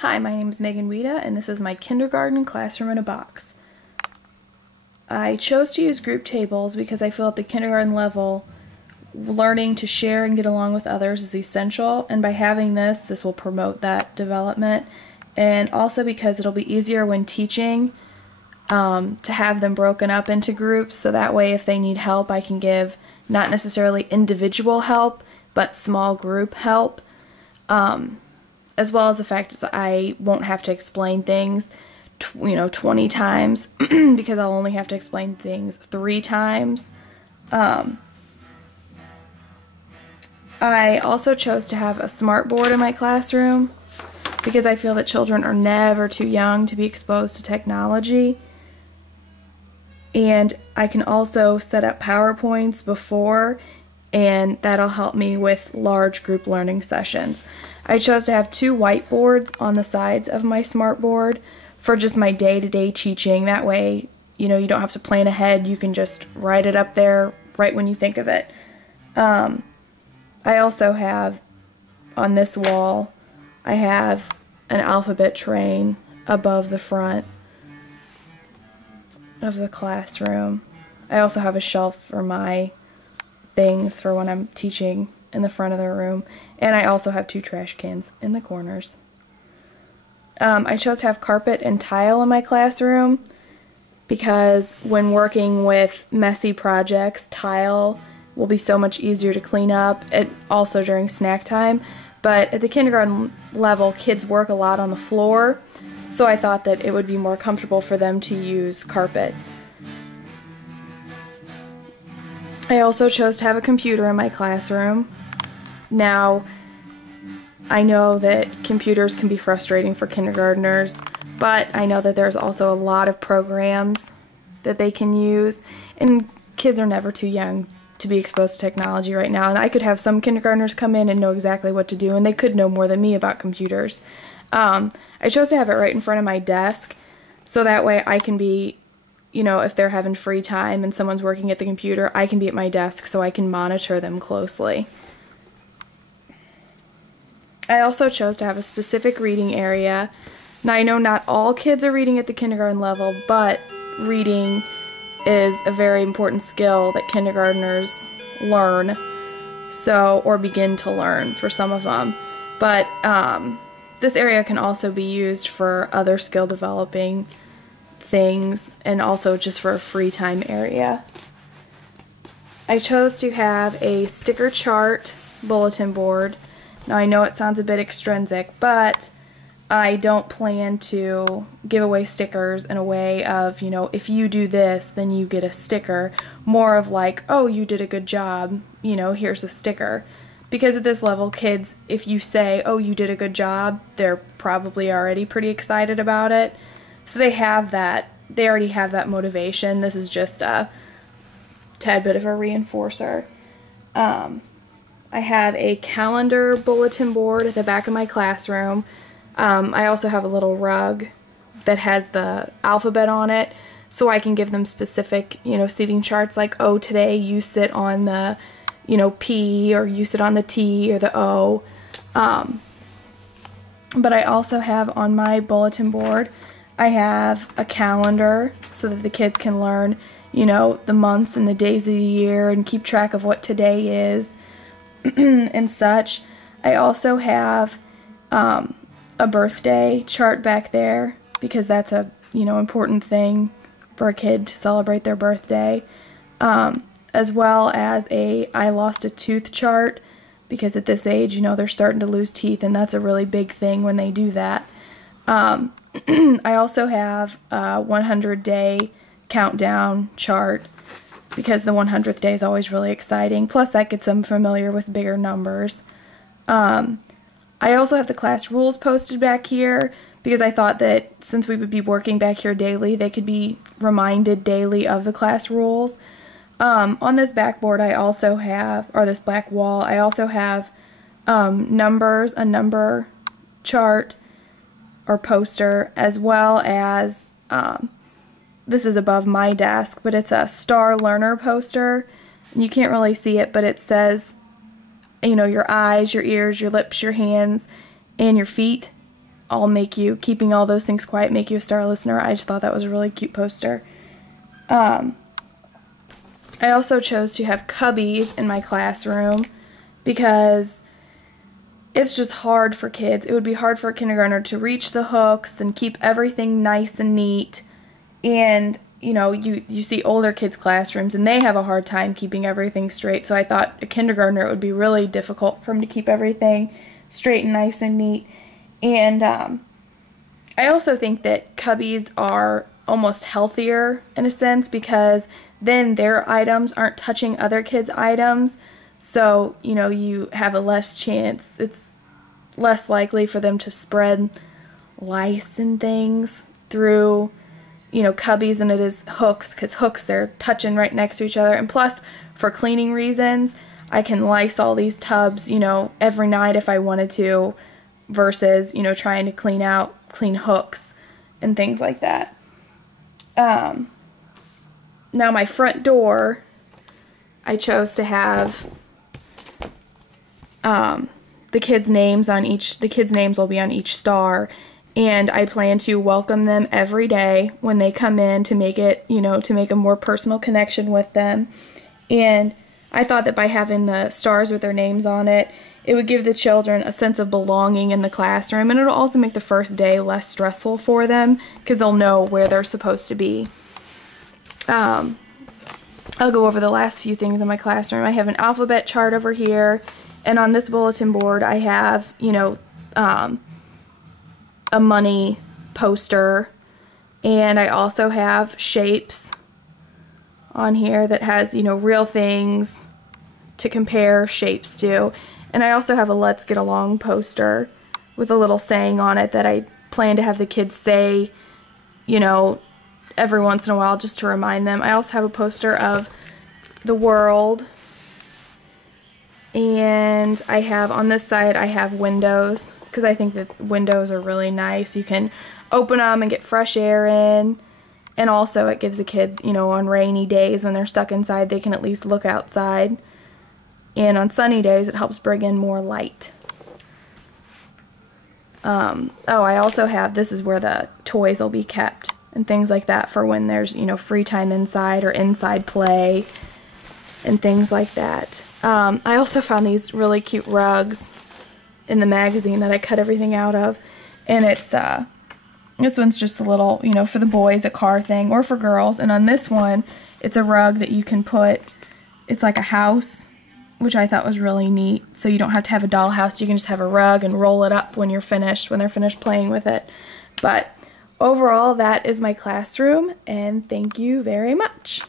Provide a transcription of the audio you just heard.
Hi, my name is Megan Wida, and this is my kindergarten classroom in a box. I chose to use group tables because I feel at the kindergarten level, learning to share and get along with others is essential, and by having this will promote that development, and also because it'll be easier when teaching to have them broken up into groups, so that way if they need help I can give not necessarily individual help, but small group help. As well as the fact that I won't have to explain things 20 times because I'll only have to explain things 3 times. I also chose to have a smart board in my classroom because I feel that children are never too young to be exposed to technology. And I can also set up PowerPoints before, and that'll help me with large group learning sessions. I chose to have 2 whiteboards on the sides of my smart board for just my day-to-day teaching. That way, you don't have to plan ahead. You can just write it up there right when you think of it. I also have, on this wall, I have an alphabet train above the front of the classroom. I also have a shelf for my things for when I'm teaching in the front of the room, and I also have 2 trash cans in the corners. I chose to have carpet and tile in my classroom because when working with messy projects, tile will be so much easier to clean up, also during snack time. But at the kindergarten level, kids work a lot on the floor, so I thought that it would be more comfortable for them to use carpet. I also chose to have a computer in my classroom. Now, I know that computers can be frustrating for kindergartners, but I know that there's also a lot of programs that they can use, and kids are never too young to be exposed to technology right now. And I could have some kindergartners come in and know exactly what to do, and they could know more than me about computers. I chose to have it right in front of my desk, so that way I can be, if they're having free time and someone's working at the computer, I can be at my desk so I can monitor them closely. I also chose to have a specific reading area. Now, I know not all kids are reading at the kindergarten level, but reading is a very important skill that kindergartners learn, or begin to learn for some of them. But this area can also be used for other skill developing things, and also just for a free time area. I chose to have a sticker chart bulletin board. Now, I know it sounds a bit extrinsic, but I don't plan to give away stickers in a way of, if you do this, then you get a sticker. More of like, oh, you did a good job, here's a sticker. Because at this level, kids, if you say, oh, you did a good job, they're probably already pretty excited about it. So they already have that motivation. This is just a tad bit of a reinforcer. I have a calendar bulletin board at the back of my classroom. I also have a little rug that has the alphabet on it, so I can give them specific, seating charts like, oh, today you sit on the, P, or you sit on the T or the O. But I also have on my bulletin board, I have a calendar so that the kids can learn, the months and the days of the year and keep track of what today is and such. I also have a birthday chart back there because that's a important thing for a kid to celebrate their birthday, as well as a I lost a tooth chart because at this age they're starting to lose teeth, and that's a really big thing when they do that. I also have a 100-day countdown chart because the 100th day is always really exciting. Plus, that gets them familiar with bigger numbers. I also have the class rules posted back here because I thought that since we would be working back here daily, they could be reminded daily of the class rules. On this backboard, I also have, or this black wall, I also have numbers, a number chart or poster, as well as this is above my desk, but it's a star learner poster. You can't really see it, but it says, your eyes, your ears, your lips, your hands, and your feet I'll make you, keeping all those things quiet, make you a star listener. I just thought that was a really cute poster. I also chose to have cubbies in my classroom because it's just hard for kids. It would be hard for a kindergartner to reach the hooks and keep everything nice and neat. And, you know, you see older kids' classrooms and they have a hard time keeping everything straight. So I thought a kindergartner, it would be really difficult for them to keep everything straight and nice and neat. And I also think that cubbies are almost healthier in a sense because then their items aren't touching other kids' items. So, you know, you have a less chance, it's less likely for them to spread lice and things through, you know, cubbies than it is hooks, because hooks, they're touching right next to each other. And plus, for cleaning reasons, I can lice all these tubs, you know, every night if I wanted to, versus, you know, trying to clean hooks and things like that. Now my front door, I chose to have the kids' names will be on each star, and I plan to welcome them every day when they come in to make it, you know, to make a more personal connection with them. And I thought that by having the stars with their names on it, it would give the children a sense of belonging in the classroom, and it'll also make the first day less stressful for them because they'll know where they're supposed to be. I'll go over the last few things in my classroom. I have an alphabet chart over here, and on this bulletin board I have, you know, a money poster, and I also have shapes on here that has, you know, real things to compare shapes to. And I also have a Let's Get Along poster with a little saying on it that I plan to have the kids say, you know, every once in a while just to remind them. I also have a poster of the world, and I have on this side I have windows because I think that windows are really nice. You can open them and get fresh air in, and also it gives the kids, you know, on rainy days when they're stuck inside, they can at least look outside, and on sunny days it helps bring in more light. I also have, this is where the toys will be kept and things like that for when there's, you know, free time inside or inside play and things like that. I also found these really cute rugs in the magazine that I cut everything out of, and it's this one's just a little, you know, for the boys, a car thing, or for girls. And on this one, it's a rug that you can put, it's like a house, which I thought was really neat. So you don't have to have a dollhouse, you can just have a rug and roll it up when you're finished, when they're finished playing with it. But overall, that is my classroom, and thank you very much.